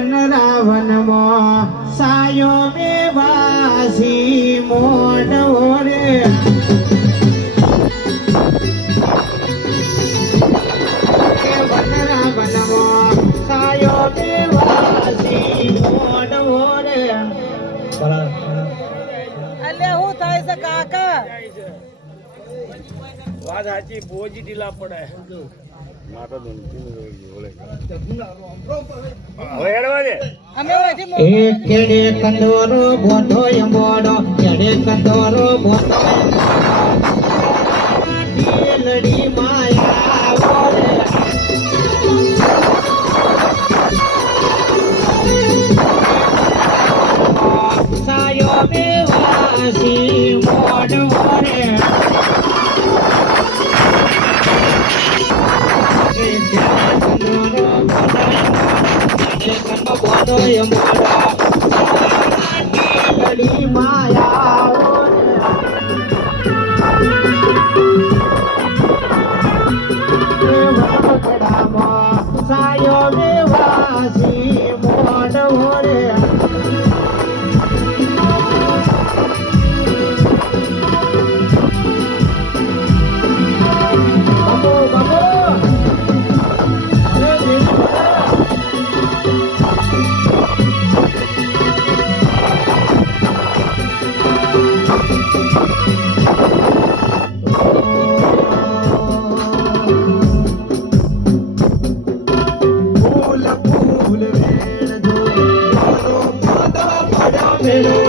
One રાવણમાં સાયો મે વાસી મોડવો રે. One રાવણમાં સાયો મે વાસી મોડવો રે. અલ્યા હું થાય છે કાકા? વાત સાચી બોજ ઢીલા પડે. કેડે કંદોરો બોધો યમોડો કેડે કંદોરો બોધો લડી માયા સાયો બેવાસી બોધો બોધો pero